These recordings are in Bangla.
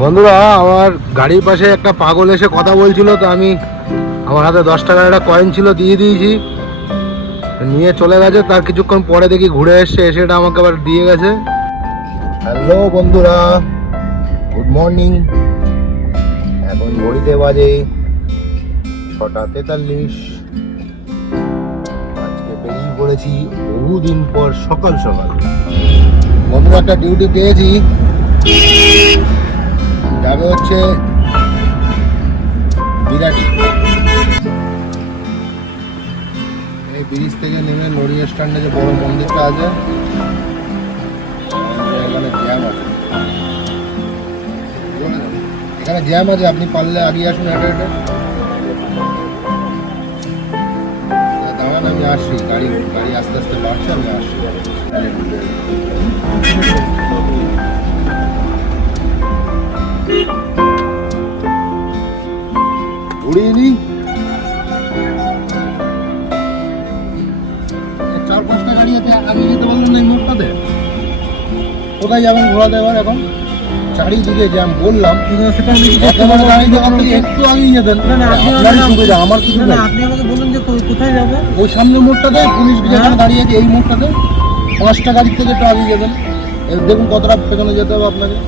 বন্ধুরা, আমার গাড়ির পাশে একটা পাগল এসে কথা বলছিল, তো আমি আমার হাতে 10 টাকার একটা কয়েন ছিল, দিয়ে দিয়েছি, নিয়ে চলে গেছে। তার কিছুক্ষণ পরে দেখি ঘুরে এসছে, এসে এটা আমাকে আবার দিয়ে গেছে। হ্যালো বন্ধুরা, গুড মর্নিং। এখন ঘড়িতে বাজে 6:43। আজকে বেরিয়ে পড়েছি বহুদিন পর সকাল সকাল। বন্ধুরা, একটা ডিউটি পেয়েছি, যাবে হচ্ছে বিরাটি। এই ব্রিজ থেকে নেমে নড়িয়া স্ট্যান্ডে যে বড় মন্দিরটা আছে, এখানে জ্যাম আছে। এখানে জ্যাম আছে, আপনি পারলে আগিয়ে আসুন। হেঁটে দাঁড়ান, আমি আসছি। গাড়ি আস্তে আস্তে বাড়ছে, আমি আসছি। ঘুরিয়ে নিই। 4-5টা গাড়ি আছে, আগে যেতে বললেন না এই মোড়টাতে? কোথায় যাবেন ঘোরাতে এবার? এখন চারিদিকে জ্যাম, বললাম একটু আগিয়ে যেতেন। সুবিধা আমার কিছু না। আপনি আমাকে বলুন যে কোথায় যাবে। ওই সামনে মোড়টাতে পুলিশ যেখানে দাঁড়িয়ে আছে, এই মোড়টাতে 5টা গাড়ির থেকে একটু আগিয়ে যেতেন। দেখুন কতটা পেছনে যেতে হবে আপনাকে।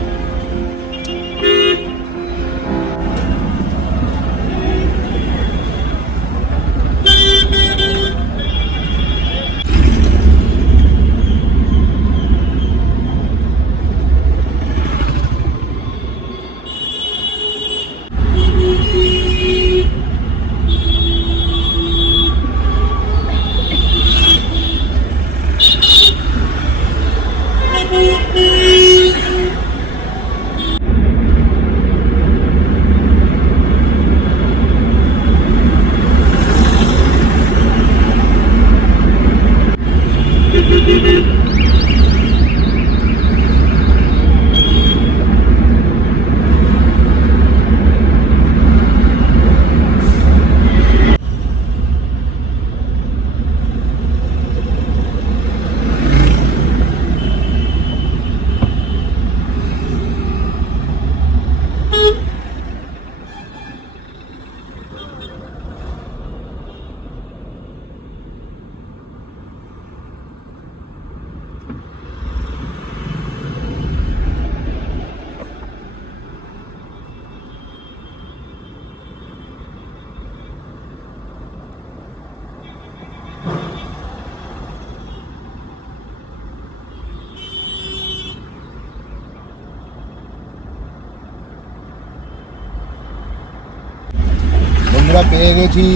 বন্ধুরা, পেয়ে গেছি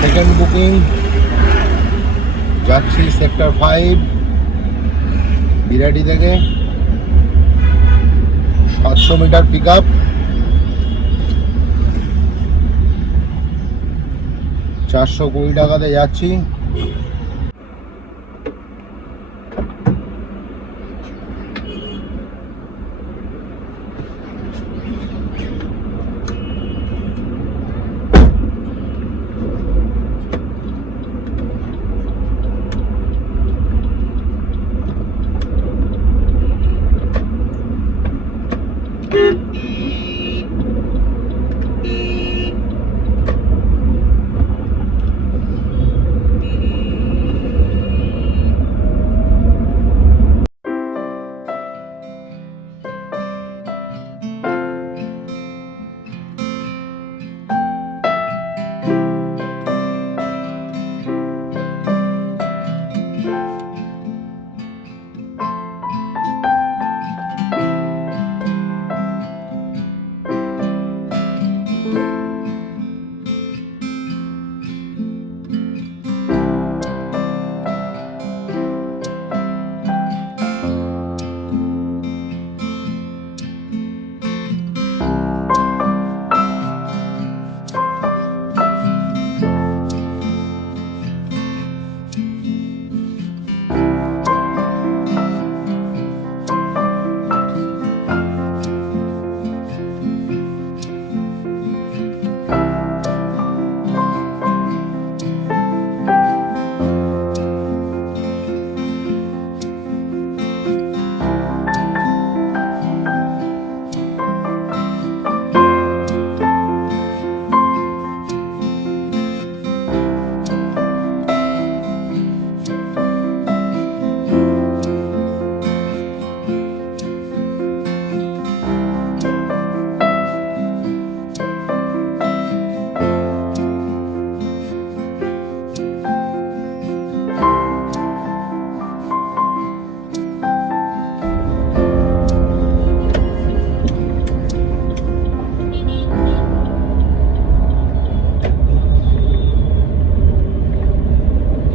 সেকেন্ড বুকিং। যাচ্ছি সেক্টর 5 বিরাটি থেকে। 700 মিটার পিক আপ। 420 টাকাতে যাচ্ছি।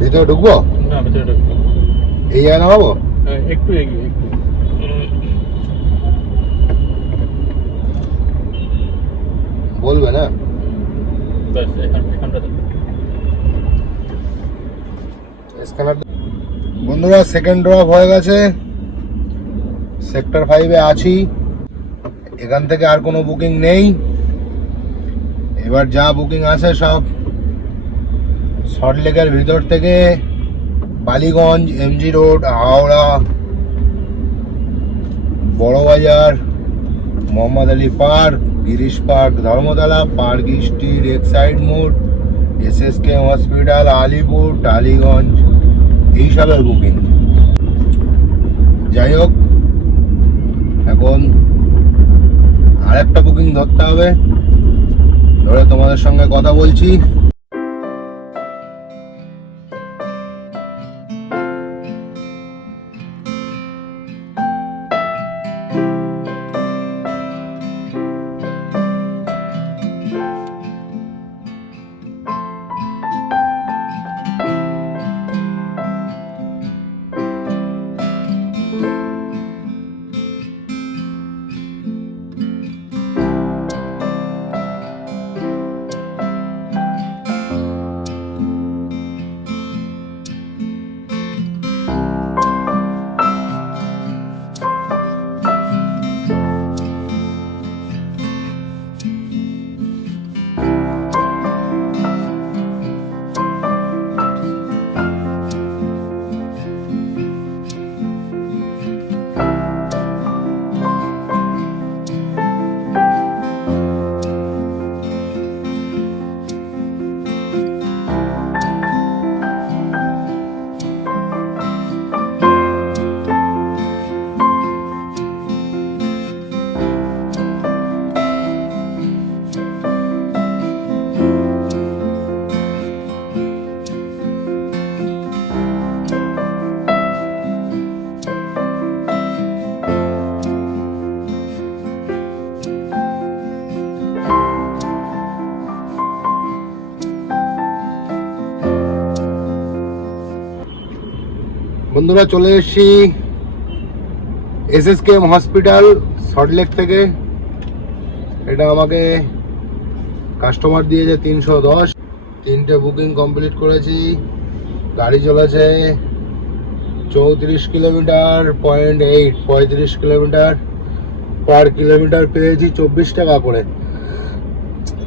ভিতরে ঢুকবো? না, ভেতরে ঢুকবো। এই জায়গায় নামাবো? হ্যাঁ, একটু এগিয়ে, একটু। বলবে না? ব্যাস, এখানটা দেখো। স্ক্যানার। বন্ধুরা, সেকেন্ড ড্রপ হয়ে গেছে, সেক্টর 5-এ আছি। এখান থেকে আর কোনো বুকিং নেই। এবার যা বুকিং আছে সব সল্টলেকের ভিতর থেকে Ballygunge, MG road, Howrah, Burrabazar, Mohammad Ali park, Girish park, Dharmatala, park street, Exide মোড়, এসএসকে হসপিটাল, আলিপুর, টালিগঞ্জ, এইসবের বুকিং। যাই হোক, এখন আরেকটা বুকিং ধরতে হবে, ধরে তোমাদের সঙ্গে কথা বলছি। বন্ধুরা, চলে এসেছি এসএসকেএম হসপিটাল সল্টলেক থেকে। এটা আমাকে কাস্টমার দিয়েছে 310। 3টে বুকিং কমপ্লিট করেছি। গাড়ি চলেছে 34 কিলোমিটার, 0.8, 35 কিলোমিটার পার কিলোমিটার পেয়েছি 24 টাকা করে।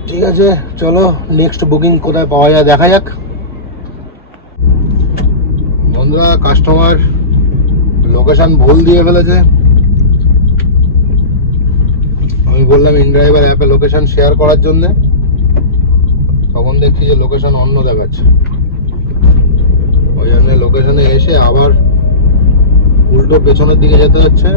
ঠিক আছে, চলো নেক্সট বুকিং কোথায় পাওয়া যায় দেখা যাক। বন্ধুরা, কাস্টমার লোকেশন ভুল দিয়ে ফেলেছে। আমি বললাম ইনড্রাইভার অ্যাপে লোকেশন শেয়ার করার জন্য, তখন দেখছি যে লোকেশন অন্য দেখাচ্ছে। ওই জন্য লোকেশনে এসে আবার উল্টো পেছনের দিকে যেতে হচ্ছে।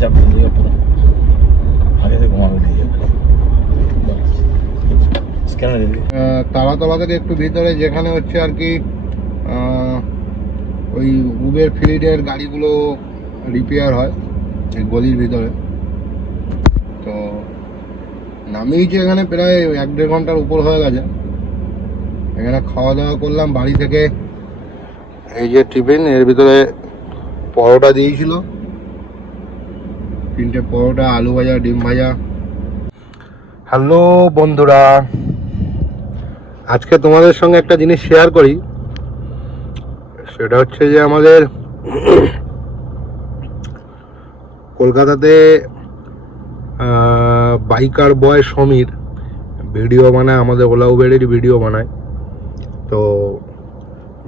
चाप दीजिएगा पूरा, आगे से घुमा के दीजिएगा। स्कैनर दे दीजिए। তারাতলা থেকে একটু ভিতরে, যেখানে হচ্ছে আর কি ওই উবের ফ্লিটের গাড়িগুলো রিপেয়ার হয়, এই গলির ভিতরে। তো নামিয়েছি এখানে প্রায় 1-1.5 ঘন্টার উপর হয়ে গেছে। এখানে খাওয়া দাওয়া করলাম, বাড়ি থেকে এই যে টিফিন, এর ভিতরে পরোটা দিয়েছিল, 3টে পরোটা, আলু ভাজা, ডিম ভাজা। হ্যালো বন্ধুরা, আজকে তোমাদের সঙ্গে একটা জিনিস শেয়ার করি। সেটা হচ্ছে যে আমাদের কলকাতাতে বাইকার বয় সমীর ভিডিও বানায়, আমাদের ওলা উবেরের ভিডিও বানায়। তো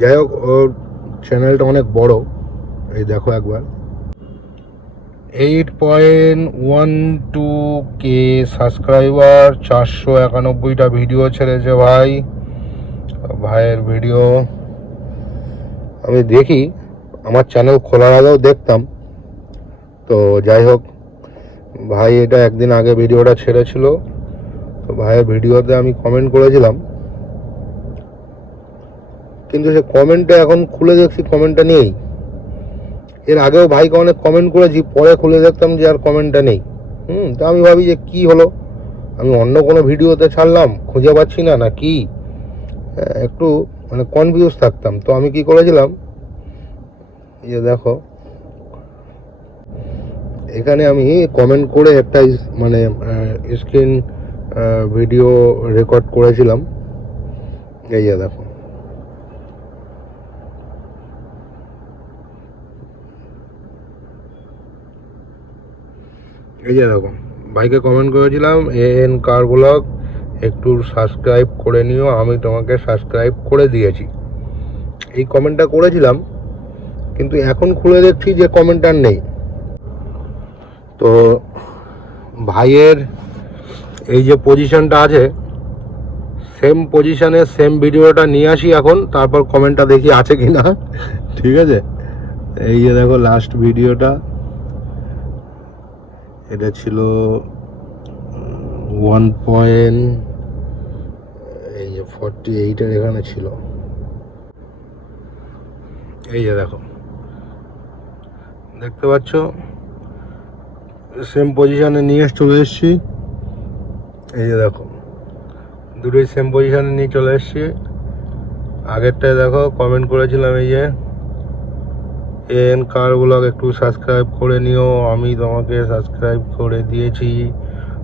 যাই হোক, ওর চ্যানেলটা অনেক বড়, এই দেখো একবার, 8.12K সাবস্ক্রাইবার, 491টা ভিডিও ছেড়েছে ভাই। ভাইয়ের ভিডিও আমি দেখি, আমার চ্যানেল খোলার আগেও দেখতাম। তো যাই হোক, ভাই এটা একদিন আগে ভিডিওটা ছেড়েছিল, তো ভাইয়ের ভিডিওতে আমি কমেন্ট করেছিলাম, কিন্তু সে কমেন্টটা এখন খুলে দেখছি কমেন্টটা নেই। এর আগেও ভাইকে অনেক কমেন্ট করেছি, পরে খুলে দেখতাম যে আর কমেন্টটা নেই। তো আমি ভাবি যে কি হলো, আমি অন্য কোনো ভিডিওতে ছাড়লাম, খুঁজে পাচ্ছি না, না কি, একটু মানে কনফিউজ থাকতাম। তো আমি কি করেছিলাম, এই যে দেখো এখানে আমি কমেন্ট করে একটা মানে স্ক্রিন ভিডিও রেকর্ড করেছিলাম, এই যে দেখো। এই যে দেখো, ভাইকে কমেন্ট করেছিলাম, এন কার ব্লগ একটু সাবস্ক্রাইব করে নিও, আমি তোমাকে সাবস্ক্রাইব করে দিয়েছি, এই কমেন্টটা করেছিলাম। কিন্তু এখন খুলে দেখছি যে কমেন্টটা নেই। তো ভাইয়ের এই যে পজিশনটা আছে, সেম পজিশনে সেম ভিডিওটা নিয়ে আসি এখন, তারপর কমেন্টটা দেখি আছে কি না। ঠিক আছে, এই যে দেখো লাস্ট ভিডিওটা, এটা ছিল 1.48 এখানে ছিল। এই যে দেখো, দেখতে পাচ্ছ, সেম পজিশনে নিয়ে চলে এসেছি। এই যে দেখো, দুটোই সেম পজিশনে নিয়ে চলে এসেছি। আগেরটায় দেখো কমেন্ট করেছিলাম, এই যে এন কার ব্লগ একটু সাবস্ক্রাইব করে নিও, আমি তোমাকে সাবস্ক্রাইব করে দিয়েছি।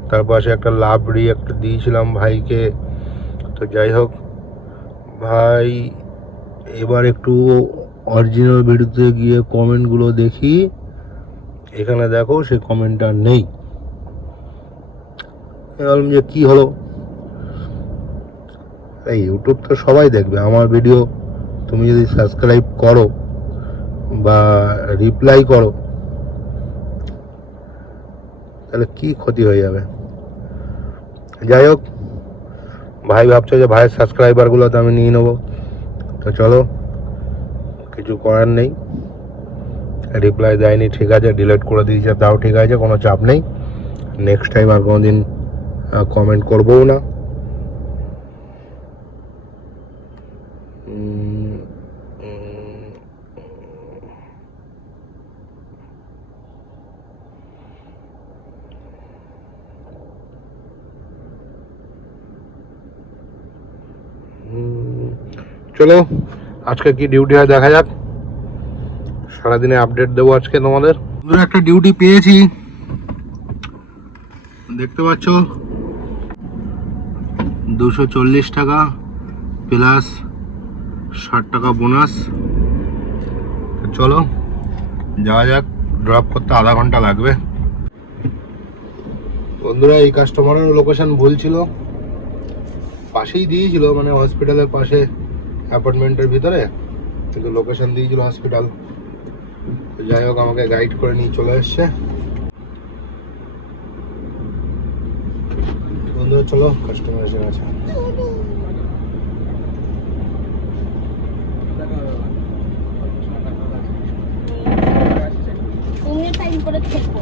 তার পাশে একটা লাভ রিঅ্যাক্ট দিয়েছিলাম ভাইকে। তো যাই হোক ভাই, এবার একটু অরিজিনাল ভিডিওতে গিয়ে কমেন্টগুলো দেখি। এখানে দেখো সেই কমেন্টটা নেই। বললাম যে কি হলো, এই ইউটিউব তো সবাই দেখবে আমার ভিডিও, তুমি যদি সাবস্ক্রাইব করো বা রিপ্লাই করো, তাহলে কি ক্ষতি হয়ে যাবে। যাই হোক, ভাই ভাবছে যে ভাইয়ের সাবস্ক্রাইবারগুলো তো আমি নিয়ে নেবো। তো চলো, কিছু করার নেই, রিপ্লাই দেয়নি, ঠিক আছে, ডিলিট করে দিয়েছে, তাও ঠিক আছে, কোনো চাপ নেই। নেক্সট টাইম আর কোনো দিন কমেন্ট করবও না। চলো, আজকে কি ডিউটি হয় দেখা যাক, সারাদিনে আপডেট দেবো আজকে তোমাদের। একটা ডিউটি পেয়েছি, দেখতে পাচ্ছ, 240 টাকা প্লাস 60 টাকা বোনাস। চলো যাওয়া যাক, ড্রপ করতে আধা ঘন্টা লাগবে। বন্ধুরা, এই কাস্টমারের লোকেশন ভুল ছিল, পাশেই দিয়েছিল, মানে হসপিটালের পাশে, অ্যাপার্টমেন্টের ভিতরে, কিন্তু লোকেশন দিয়েছিল হসপিটাল। যাই হোক, আমাকে গাইড করে নিয়ে চলে এসছে। বন্ধুরা চলো, কাস্টমার এসে গেছে। টাইম করে থাকবো।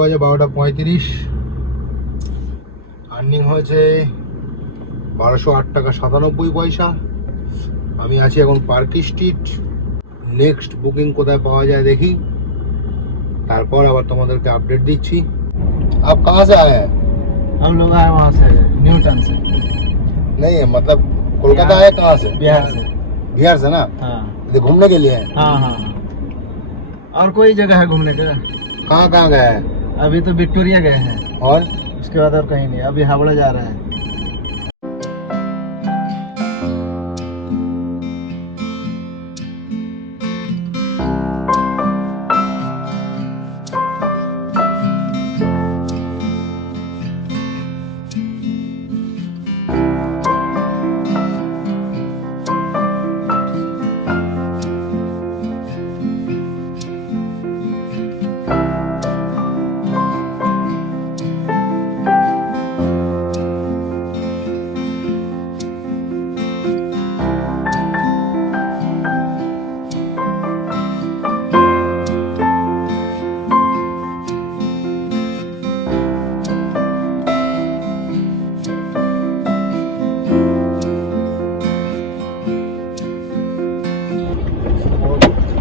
বাজে 12:35। আর্নিং হয়েছে 1208 টাকা 97 পয়সা। আমি আছি এখন পার্ক স্ট্রিট। নেক্সট বুকিং কোথায় পাওয়া যায় দেখি, তারপর আবার তোমাদেরকে আপডেট দিচ্ছি। आप कहाँ से आए हैं? हम लोग आए वहाँ से न्यूटन से, नहीं मतलब कोलकाता आए कहाँ से? बिहार से। बिहार से ना? हाँ इधर घूमने के लिए हैं? हाँ हाँ हाँ। और कोई जगह है घूमने का? कहाँ कहाँ गए हैं? अभी तो विक्टोरिया गए हैं, और उसके बाद और कहीं नहीं। अभी हावड़ा जा रहे हैं।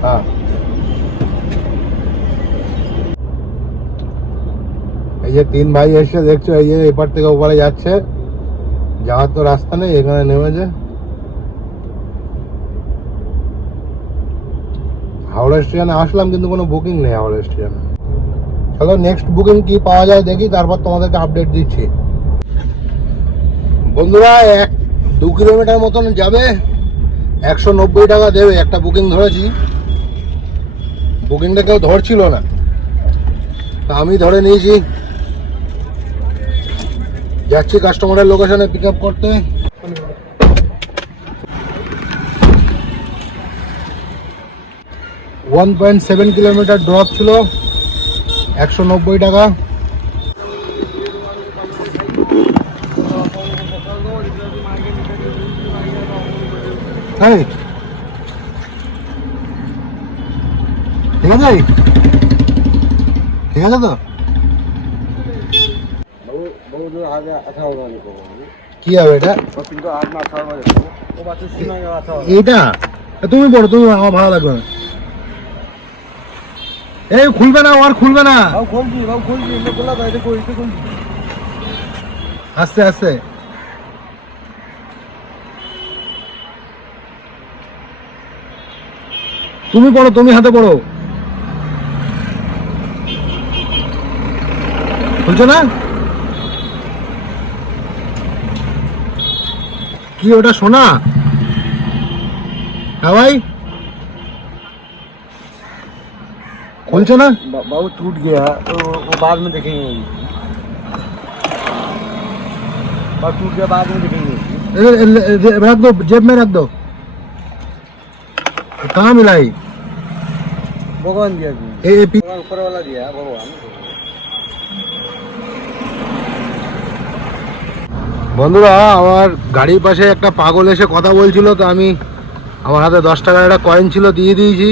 हाँ, এই যে তিন ভাই এসে দেখছো, এই যে এপার থেকে ওপারে যাচ্ছে, যাওয়ার তো রাস্তা নেই, এখানে নেমেছে। হাওড়া স্টেশনে আসলাম কিন্তু কোনো বুকিং নেই হাওড়া স্টেশনে। চলো নেক্সট বুকিং কি পাওয়া যায় দেখি, তারপর তোমাদেরকে আপডেট দিচ্ছি। বন্ধুরা 1-2 কিলোমিটার মতন যাবে, 190 টাকা দেবে। একটা বুকিং ধরেছি, বুকিংটা কেউ ধরছিল না, তা আমি ধরে নিয়েছি। যাচ্ছি কাস্টমারের লোকেশনে পিক আপ করতে। ওয়ান 1.7 কিলোমিটার ড্রপ ছিল, 190 টাকা। ঠিক আছে, ঠিক আছে তো? কি হবে এটা? এইটা তুমি বলো, তুমি আমার ভালো লাগবে না। এই খুলবে না, আর খুলবে না, আস্তে আস্তে। তুমি পড়ো, তুমি হাতে পড়ো। খুলছো না? কি ওটা সোনা? হ্যাঁ ভাই, खुलছে ना? बाबू टूट गया तो वो बाद में देखेंगे। बाबू टूट गया, बाद में देखेंगे। रख दो, जेब में रख दो। कहाँ मिला ये? भगवान दिया ऊपर वाला दिया भगवान। বন্ধুরা, আমার গাড়ির পাশে একটা পাগল এসে কথা বলছিল, তো আমি আমার হাতে 10 টাকার একটা কয়েন ছিল, দিয়ে দিয়েছি।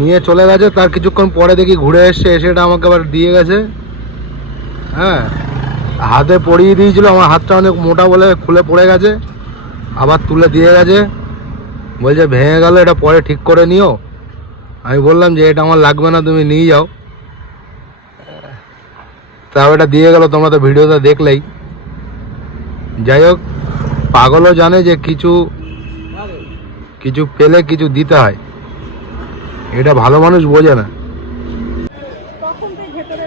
নিয়ে চলে গেছে, তার কিছুক্ষণ পরে দেখি ঘুরে এসছে, এসে এটা আমাকে আবার দিয়ে গেছে। হ্যাঁ, হাতে পরিয়ে দিয়েছিল, আমার হাতটা অনেক মোটা বলে খুলে পড়ে গেছে, আবার তুলে দিয়ে গেছে। বলছে ভেঙে গেল, এটা পরে ঠিক করে নিও। আমি বললাম যে এটা আমার লাগবে না, তুমি নিয়ে যাও। তাও এটা দিয়ে গেল, তোমরা তো ভিডিওটা দেখলেই। যাই হোক, পাগলও জানে যে কিছু কিছু পেলে কিছু দিতে হয়, এটা ভালো মানুষ বোঝে না। তখন তুই ভেতরে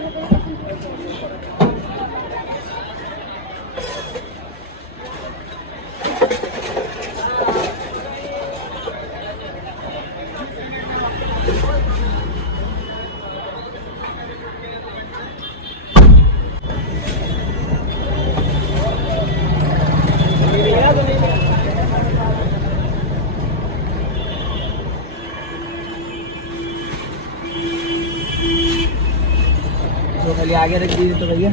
तो खाली आगे रख दीजिए तो भैया।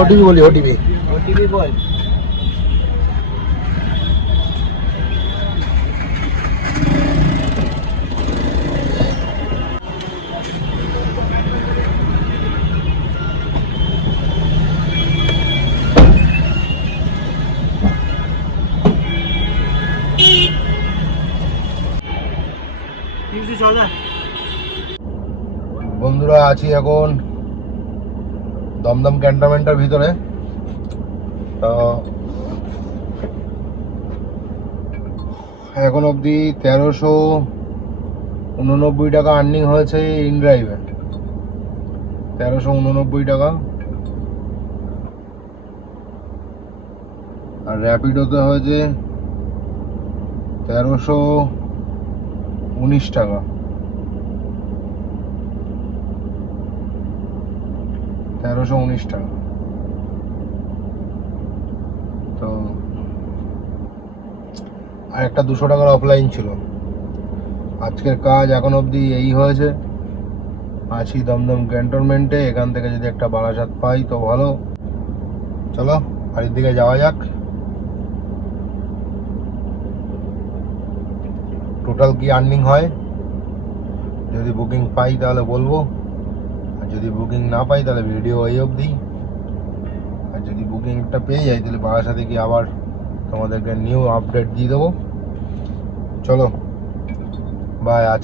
ওটিপি বলি, ওটিপি। ওটিপি বল। বন্ধুরা আছি এখন দমদম ক্যান্টনমেন্টের ভিতরে। তো এখন অবধি 1389 টাকা আর্নিং হয়েছে ইনড্রাইভে, 1389 টাকা। আর র্যাপিডোতে হয়েছে 1319 টাকা, 1319 টাকা। তো আর একটা 200 টাকার অফলাইন ছিল। আজকের কাজ এখন অবধি এই হয়েছে। আছি দমদম ক্যান্টনমেন্টে, এখান থেকে যদি একটা বারাসাত পাই তো ভালো। চলো বাড়ির দিকে যাওয়া যাক। টোটাল কি আর্নিং হয়, যদি বুকিং পাই তাহলে বলবো, আর যদি বুকিং না পাই তাহলে ভিডিও এই অবধি। আর যদি বুকিংটা পেয়ে যাই তাহলে বারাসাতে গিয়ে আবার তোমাদেরকে নিউ আপডেট দিয়ে দেবো। চলো বাই। আজ